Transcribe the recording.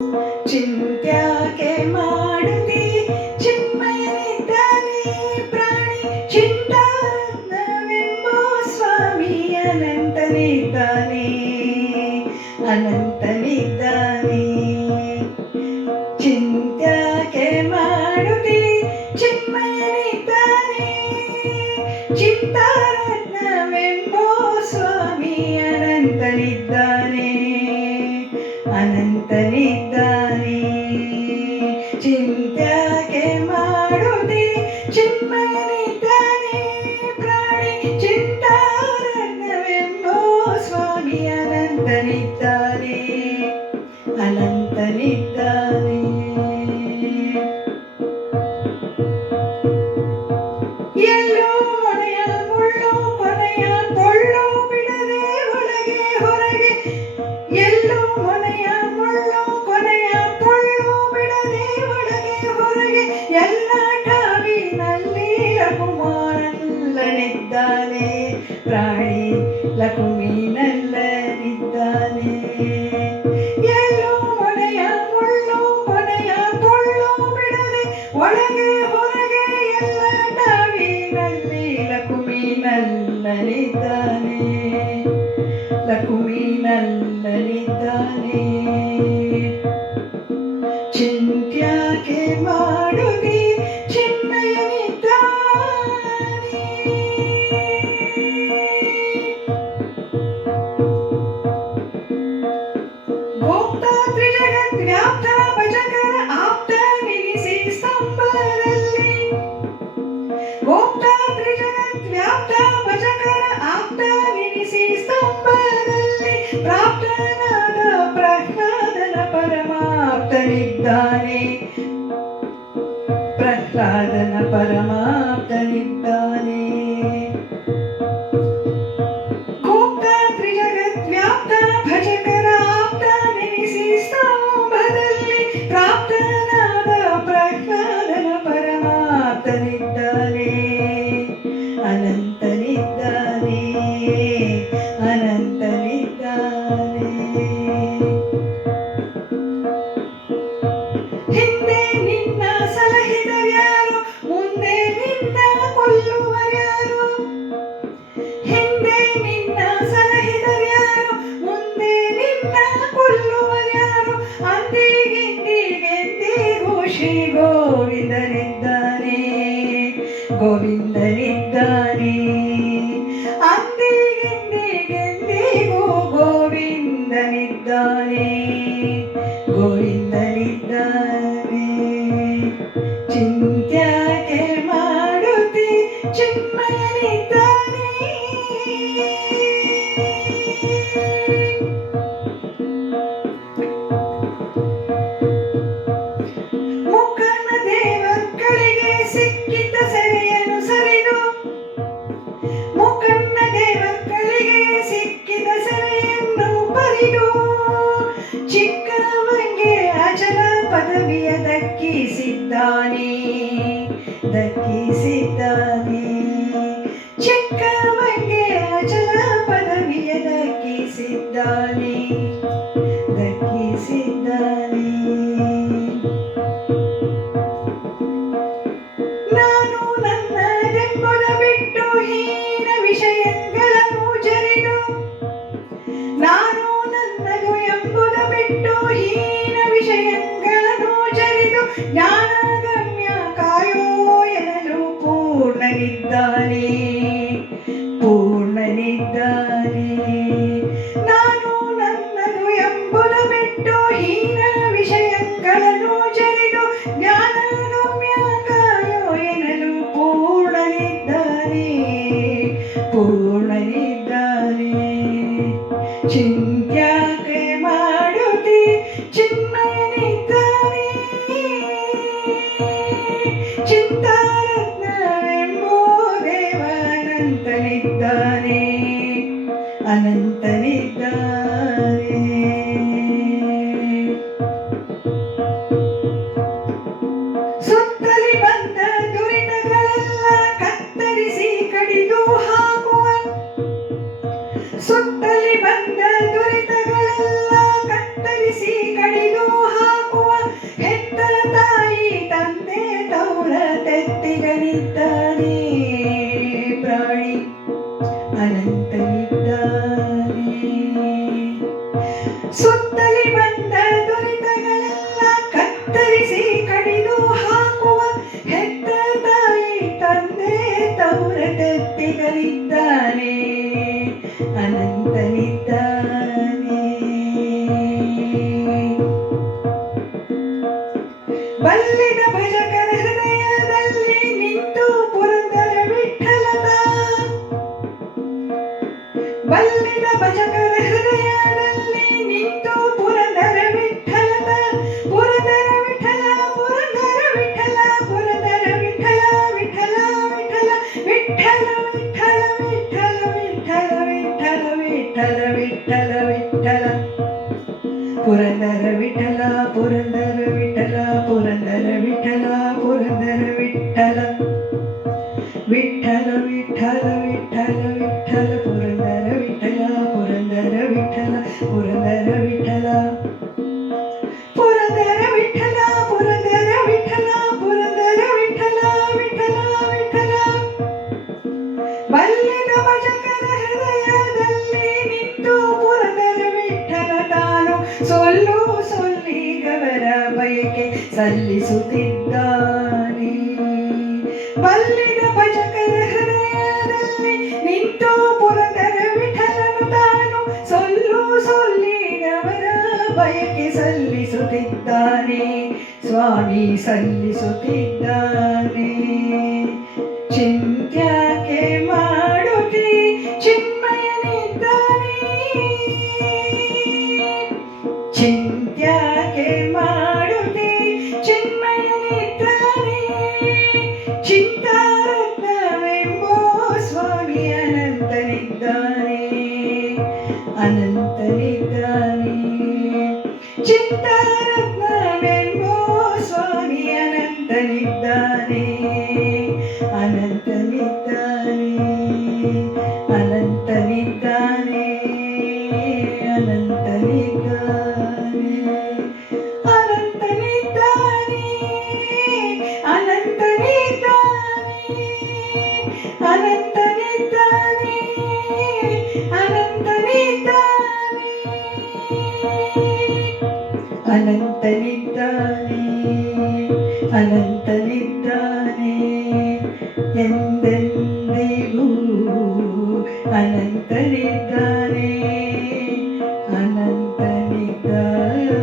ಚಿಂತ್ಯಾಕೆ ಮಾಡುತ್ತಿ ಚಿನ್ಮಯನಿದ್ದಾನೆ ಪ್ರಾಣಿ ಚಿಂತಾರತ್ನವೆಂಬೋ ಸ್ವಾಮಿ ಅನಂತನಿದ್ದಾನೆ ಅನಂತನಿದ್ದಾನೆ. ಚಿಂತ್ಯಾಕೆ ಮಾಡುತ್ತಿ ಚಿನ್ಮಯನಿದ್ದಾನೆ ಚಿಂತಾರತ್ನವೆಂಬೋ ಸ್ವಾಮಿ ಅನಂತನಿದ್ದಾನೆ ಅನಂತನಿದ್ದಾನೆ. ಚಿಂತ್ಯಾಕೆ ಮಾಡುತ್ತಿ ಚಿನ್ಮಯನಿದ್ದಾನೆ ಪ್ರಾಣಿ ಚಿಂತಾರತ್ನವೆಂಬೋ ಸ್ವಾಮಿ ಅನಂತನಿದ್ದಾನೆ ಅನಂತನಿದ್ದಾನೆ. ಎಲ್ಲೋ ಮೊನೆಯ ಮುಳ್ಳು ಕೊನೆಯ ಪೊಳ್ಳು ಬಿಡದೆ ಒಳಗೆ ಹೊರಗೆ ಎಲ್ಲೋ ಮೊನೆಯ ಮುಳ್ಳು ಕೊನೆಯ ಪೊಳ್ಳು ಬಿಡದೆ ಒಳಗೆ ಹೊರಗೆ ಎಲ್ಲ ಠಾವಿನಲ್ಲಿ ಲಕುಮಾನಲ್ಲನಿದ್ದಾನೆ ಪ್ರಾಣಿ ಲಕುಮಿನಲ್ಲನಿದ್ದಾನೆ. ಎಲ್ಲೋ ಮೊನೆಯ ಮುಳ್ಳು ಕೊನೆಯ ಪೊಳ್ಳು ಬಿಡದೆ ಒಳಗೆ ಹೊರಗೆ ಎಲ್ಲ ಠಾವಿನಲ್ಲಿ ಲಕುಮಿನಲ್ಲನಿದ್ದಾನೆ ಲಕುಮಿನಲ್ಲನಿದ್ದಾನೆ. ಚಿಂತ್ಯಾಕೆ ಮಾಡುತ್ತಿ ಚಿನ್ಮಯನಿದ್ದಾನೆ. ಗೋಪ್ತ ತ್ರಿಜಗತ್ ವ್ಯಾಪ್ತ ಭಜಕರ ಆಪ್ತ ನಿಲ್ಲಿಸಿ ಸ್ತಂಭದಲ್ಲಿ ಗೋಪ್ತ ತ್ರಿಜಗತ್ ವ್ಯಾಪ್ತ ಭಜಕರ ಆಪ್ತ ನಿಲ್ಲಿಸಿ ಸ್ತಂಭದಲ್ಲಿ ಪ್ರಾಪ್ತನಾದ ಪ್ರಹ್ಲಾದನ ಪರಮಾಪ್ತನಿದ್ದಾನೆ ಪ್ರಹ್ಲಾದನ ಪರಮಾಪ್ತನಿದ್ದಾನೆ. ಗೋಪ್ತ ತ್ರಿಜಗತ್ ವ್ಯಾಪ್ತ ಭಜಕರ ಆಪ್ತ ನೆನೆಸಿ ಸ್ತಂಭದಲ್ಲಿ ಪ್ರಾಪ್ತನಾದ ಪ್ರಹ್ಲಾದನ ಪರಮಾಪ್ತನಿದ್ದಾನೆ ಅನಂತನಿದ್ದಾನೆ ಅನಂತನಿದ್ದಾನೆ. ಹಿಂದೆ ನಿನ್ನ ಸಲಹಿದರ್ಯಾರು ಮುಂದೆ ನಿನ್ನ ಕೊಲ್ಲುವರ್ಯಾರು ಹಿಂದೆ ನಿನ್ನ ಸಲಹಿದರ್ಯಾರು ಮುಂದೆ ನಿನ್ನ ಕೊಲ್ಲುವರ್ಯಾರು ಅಂದಿಗಿಂದಿಗೆಂದಿಗೂ ಶ್ರೀ ಗೋವಿಂದನಿದ್ದಾನೆ ಗೋವಿಂದನಿದ್ದಾನೆ. ಅಂದಿಗಿಂದಿಗೆಂದಿಗೂ ಗೋವಿಂದನಿದ್ದಾನೆ ಗೋವಿಂದನಿದ್ದಾನೆ. ಚಿಂತ್ಯಾಕೆ ಮಾಡುತ್ತಿ ಚಿನ್ಮಯನಿದ್ದಾನೆ. ಮುಕ್ಕಣ್ಣ ದೇವರುಗಳಿಗೆ ಸಿಕ್ಕಿದ್ದ ಸೆರೆಯನ್ನು ಸರಿದು ಮುಕ್ಕಣ್ಣ ದೇವರುಗಳಿಗೆ ಸಿಕ್ಕಿದ ಸೆರೆಯನ್ನು ಪರಿದು ಚಿಕ್ಕವಂಗೆ ಅಚಲ ಪದವಿಯ ದಕ್ಕಿಸಿದ್ದಾನೆ ದಕ್ಕಿಸಿದ್ದಾನೆ. ಚಿಕ್ಕವಂಗೆ ಅಚಲ ಪದವಿಯ ದಕ್ಕಿಸಿದ್ದಾನೆ ದಕ್ಕಿಸಿದ್ದಾನೆ. ನಾನು ನನ್ನದೆಂಬುದ ಬಿಟ್ಟು ಹೀನ ವಿಷಯಗಳನ್ನು ಜರಿದು ನಾನು ನನ್ನದು ಎಂಬುದ ಬಿಟ್ಟು ಹೀನ ವಿಷಯಗಳನ್ನು ಜರಿದು ಜ್ಞಾನಗಮ್ಯ ಕಾಯೋ ಎನ್ನಲು ಪೂರ್ಣನಿದ್ದಾನೆ ಪೂರ್ಣನಿದ್ದಾನೆ. ನಾನು ನನ್ನದು ಎಂಬುದ ಬಿಟ್ಟು ಹೀನ ವಿಷಯಗಳನ್ನು ಜರಿದು ಜ್ಞಾನಗಮ್ಯ ಕಾಯೋ ಎನ್ನಲು ಪೂರ್ಣನಿದ್ದಾನೆ ಪೂರ್ಣನಿದ್ದಾನೆ. ಚಿಂತ್ಯಾಕೆ ಮಾಡುತ್ತಿ ಚಿನ್ಮಯನಿದ್ದಾನೆ. ಪುರಂದರ ವಿಠಲ ಪುರಂದರ ವಿಠಲ ಪುರಂದರ ವಿಠಲ ವಿಠಲ ವಿಠಲ ವಿಠಲ ವಿಠಲ ಪುರಂದರ ವಿಠಲ ಪುರಂದರ ವಿಠಲ ಪುರಂದರ ವಿಠಲ ಪುರಂದರ ವಿಠಲ ಪುರಂದರ ವಿಠಲ ಪುರಂದರ ವಿಠಲ ವಿಠಲ ವಿಠಲ ಬಲ್ಲಿದ ಭಜಕರ ಹೃದಯದಲ್ಲಿ ನಿಂತು ಪುರಂದರ ವಿಠಲ ತಾನು ಸೊಲ್ಲು ಸೊಲ್ಲಿಗವರ ಬಯಕೆ ಸಲ್ಲಿಸುತ್ತಿದ್ದಾನೆ. ಬಲ್ಲಿದ ಭಜಕರ ಹೃದಯದಲ್ಲಿ ನಿಂತು ಪುರಂದರ ವಿಠಲನು ತಾನು ಸೊಲ್ಲು ಸೊಲ್ಲಿಗವರ ಬಯಕೆ ಸಲ್ಲಿಸುತ್ತಿದ್ದಾನೆ. ಸ್ವಾಮಿ ಸಲ್ಲಿಸುತ್ತಿದ್ದಾನೆ. ಚಿಂತ್ಯಕ್ಕೆ ಮಾಡುತ್ತಿ ಚಿನ್ಮಯನಿದ್ದಾನೆ. ಚಿಂತ್ಯಕ್ಕೆ ಮಾಡುತ್ತಿ ಚಿನ್ಮಯನಿದ್ದಾನೆ. ಚಿಂತಾರತ್ನವೆಂಬೋ ಸ್ವಾಮಿ ಅನಂತನಿದ್ದಾನೆ. ಅನಂತನಿದ್ದಾನೆ. ಚಿಂತಾರತ್ನವೆಂಬೋ ಸ್ವಾಮಿ ಅನಂತನಿದ್ದಾನೆ. ಅನಂತನಿದ್ದಾನೆ. ಅನಂತನಿದ್ದಾನೆ. ಅನಂತನಿದ್ದಾನೆ. ಅನಂತನಿದ್ದಾನೆ. ಅನಂತನಿದ್ದಾನೆ. ಅನಂತನಿದ್ದಾನೆ. ಅನಂತನಿದ್ದಾನೆ. ಅನಂತನಿದ್ದಾನೆ. ಅನಂತನಿದ್ದಾನೆ. ಎಂದೆಂದಿಗೂ ಅನಂತನಿದ್ದಾನೆ. ಅನಂತನಿದ್ದಾನೆ.